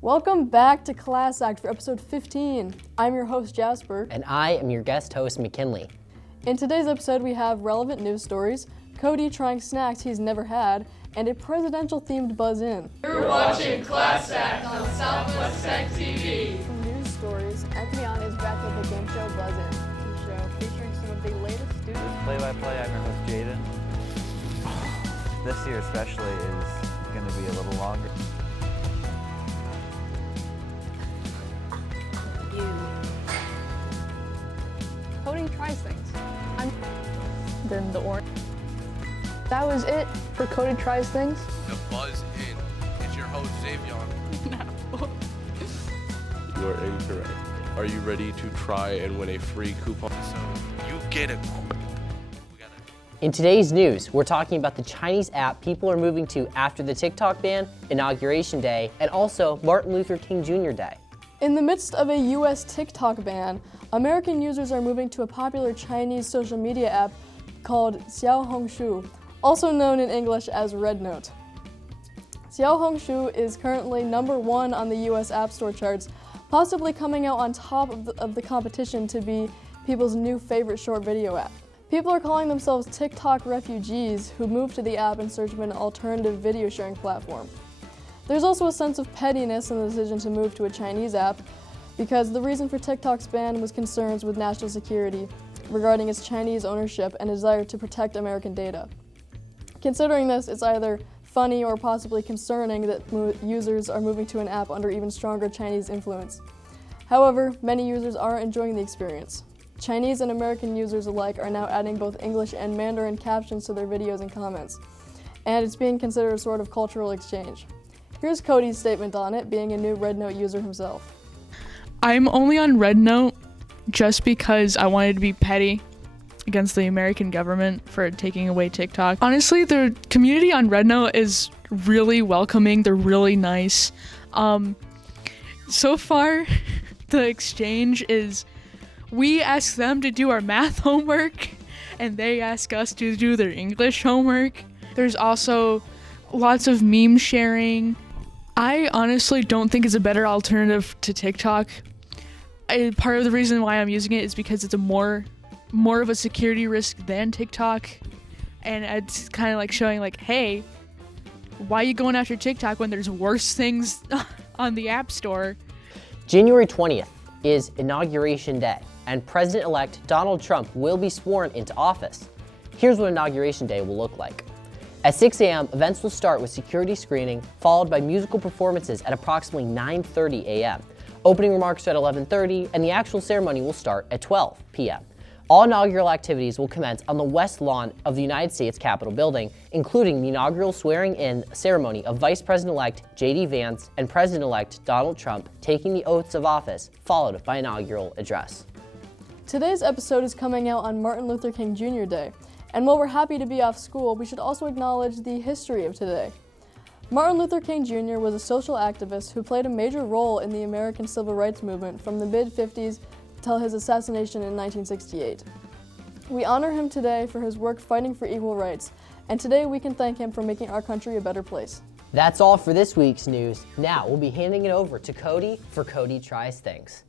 Welcome back to Class Act for episode 15. I'm your host, Jasper. And I am your guest host, McKinley. In today's episode, we have relevant news stories, Codi trying snacks he's never had, and a presidential-themed buzz-in. You're watching Class Act on Southwest Tech TV. From news stories, Anthony is back with the game show Buzz-In, the show featuring some of the latest students. Play-by-play, I'm your host, Jayden. This year especially is going to be a little longer. Codi Tries Things. Then the orange. That was it for Codi Tries Things. The Buzz In. It's your host, Xavion. You are incorrect. Are you ready to try and win a free coupon? So you get it. In today's news, we're talking about the Chinese app people are moving to after the TikTok ban, Inauguration Day, and also Martin Luther King Jr. Day. In the midst of a U.S. TikTok ban, American users are moving to a popular Chinese social media app called Xiaohongshu, also known in English as Rednote. Xiaohongshu is currently #1 on the U.S. App Store charts, possibly coming out on top of the competition to be people's new favorite short video app. People are calling themselves TikTok refugees who moved to the app in search of an alternative video sharing platform. There's also a sense of pettiness in the decision to move to a Chinese app because the reason for TikTok's ban was concerns with national security regarding its Chinese ownership and desire to protect American data. Considering this, it's either funny or possibly concerning that users are moving to an app under even stronger Chinese influence. However, many users are enjoying the experience. Chinese and American users alike are now adding both English and Mandarin captions to their videos and comments, and it's being considered a sort of cultural exchange. Here's Codi's statement on it, being a new Rednote user himself. I'm only on Rednote just because I wanted to be petty against the American government for taking away TikTok. Honestly, the community on Rednote is really welcoming. They're really nice. So far, the exchange is we ask them to do our math homework and they ask us to do their English homework. There's also lots of meme sharing. I honestly don't think it's a better alternative to TikTok. Part of the reason why I'm using it is because it's a more of a security risk than TikTok, and it's kind of like showing like, hey, why are you going after TikTok when there's worse things on the App Store? January 20th is Inauguration Day, and President-elect Donald Trump will be sworn into office. Here's what Inauguration Day will look like. At 6 a.m., events will start with security screening, followed by musical performances at approximately 9:30 a.m. Opening remarks are at 11:30, and the actual ceremony will start at 12 p.m. All inaugural activities will commence on the west lawn of the United States Capitol building, including the inaugural swearing-in ceremony of Vice President-elect J.D. Vance and President-elect Donald Trump taking the oaths of office, followed by inaugural address. Today's episode is coming out on Martin Luther King Jr. Day, and while we're happy to be off school, we should also acknowledge the history of today. Martin Luther King Jr. was a social activist who played a major role in the American civil rights movement from the mid-50s till his assassination in 1968. We honor him today for his work fighting for equal rights, and today we can thank him for making our country a better place. That's all for this week's news. Now we'll be handing it over to Codi for Codi Tries Things.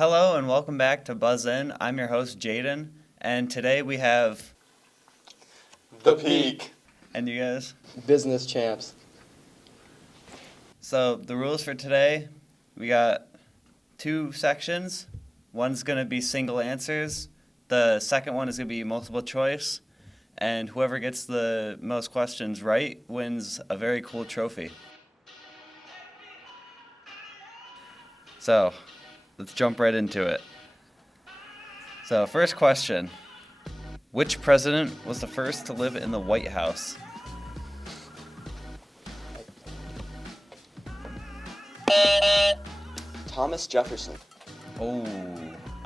Hello and welcome back to Buzz In. I'm your host Jayden, and today we have The Peak. And you guys? Business champs. So the rules for today, we got 2 sections. One's going to be single answers. The second one is going to be multiple choice. And whoever gets the most questions right wins a very cool trophy. So, let's jump right into it. So, first question. Which president was the first to live in the White House? Thomas Jefferson. Oh,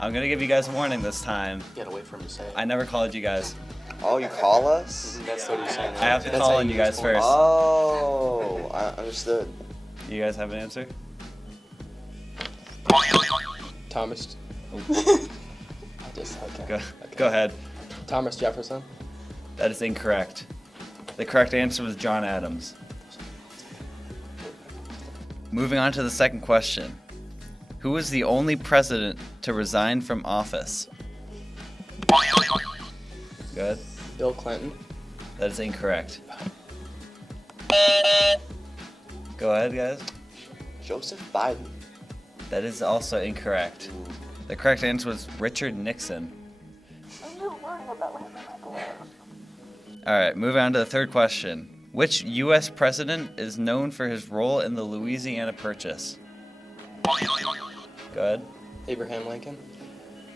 I'm going to give you guys a warning this time. You gotta wait for him to say it. I never called you guys. Oh, you call us? That's what he's saying. I have to call on you guys first. Oh, I understood. You guys have an answer? Thomas. Go ahead. Thomas Jefferson. That is incorrect. The correct answer was John Adams. Moving on to the second question. Who was the only president to resign from office? Good. Bill Clinton. That is incorrect. Go ahead, guys. Joseph Biden. That is also incorrect. The correct answer was Richard Nixon. Alright, moving on to the third question. Which U.S. president is known for his role in the Louisiana Purchase? Go ahead. Abraham Lincoln.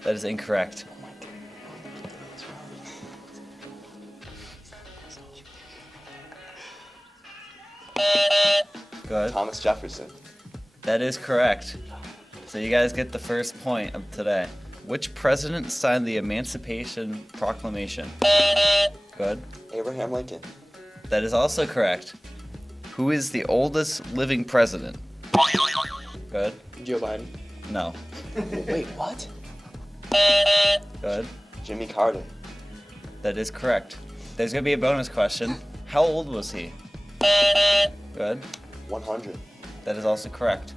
That is incorrect. Go ahead. Thomas Jefferson. That is correct. So you guys get the first point of today. Which president signed the Emancipation Proclamation? Go ahead. Abraham Lincoln. That is also correct. Who is the oldest living president? Go ahead. Joe Biden. No. Wait, what? Go ahead. Jimmy Carter. That is correct. There's going to be a bonus question. How old was he? Go ahead. 100. That is also correct.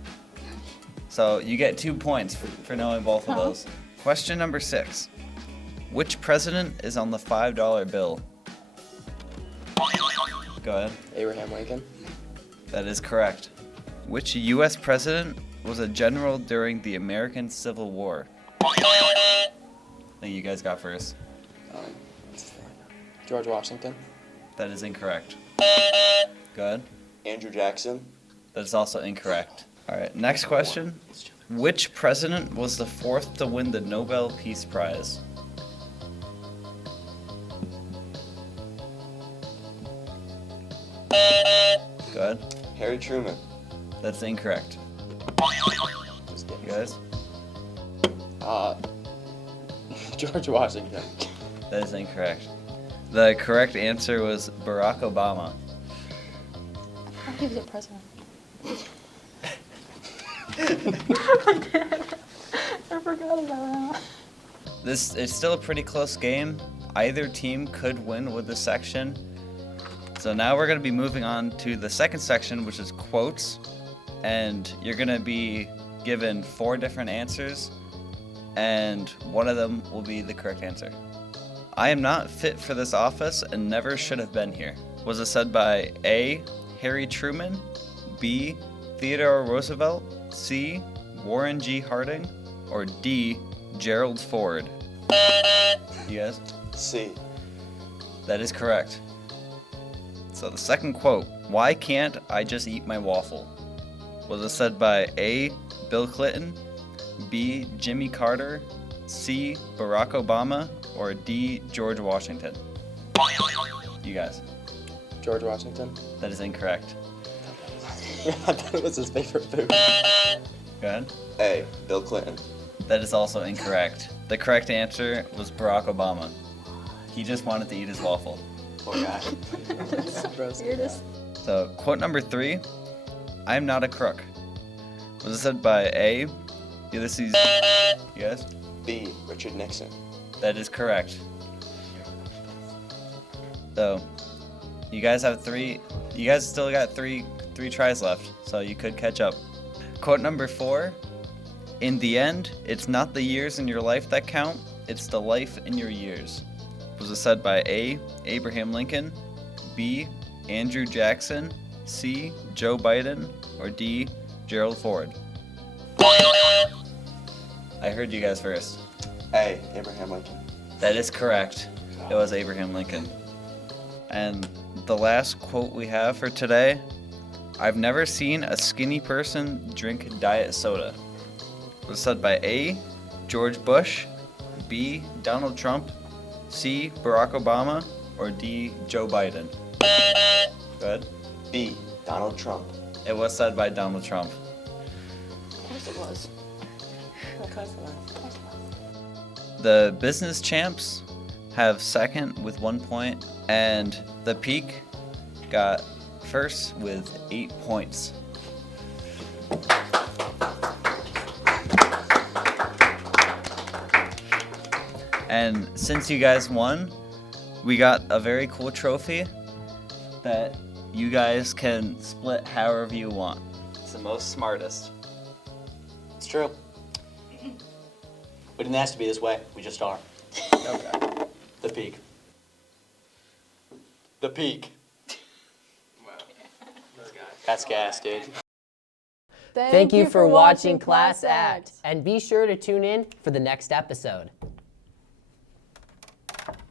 So you get 2 points for knowing both of those. Question number 6. Which president is on the $5 bill? Go ahead. Abraham Lincoln. That is correct. Which U.S. president was a general during the American Civil War? I think you guys got first. George Washington. That is incorrect. Go ahead. Andrew Jackson. That is also incorrect. All right, next question. Which president was the 4th to win the Nobel Peace Prize? Go ahead. Harry Truman. That's incorrect. You guys? George Washington. That is incorrect. The correct answer was Barack Obama. I thought he was a president. I forgot about that. This is still a pretty close game. Either team could win with this section. So now we're going to be moving on to the second section, which is quotes. And you're going to be given 4 different answers, and one of them will be the correct answer. I am not fit for this office and never should have been here. Was it said by A, Harry Truman, B, Theodore Roosevelt, C, Warren G. Harding, or D, Gerald Ford? You guys? C. That is correct. So the second quote, why can't I just eat my waffle? Was it said by A, Bill Clinton, B, Jimmy Carter, C, Barack Obama, or D, George Washington? You guys? George Washington. That is incorrect. I thought it was his favorite food. Go ahead. A. Bill Clinton. That is also incorrect. The correct answer was Barack Obama. He just wanted to eat his waffle. Poor guy. Weirdest. So, quote number 3, I am not a crook. Was it said by A, Ulysses? Yes? B. Richard Nixon. That is correct. So, you guys have 3. You guys still got three tries left, so you could catch up. Quote number 4, In the end, it's not the years in your life that count, it's the life in your years. Was it said by A, Abraham Lincoln, B, Andrew Jackson, C, Joe Biden, or D, Gerald Ford? I heard you guys first. A, Abraham Lincoln. That is correct. It was Abraham Lincoln. And the last quote we have for today, I've never seen a skinny person drink diet soda. Was said by A, George Bush, B, Donald Trump, C, Barack Obama, or D, Joe Biden? Go ahead. B, Donald Trump. It was said by Donald Trump. Of course it was. The business champs have second with 1 point, and the peak got first with 8 points. And since you guys won, we got a very cool trophy that you guys can split however you want. It's the most smartest. It's true. We didn't ask to be this way. We just are. Okay. The peak. The peak. That's gas, dude. Thank you for watching Class Act, and be sure to tune in for the next episode.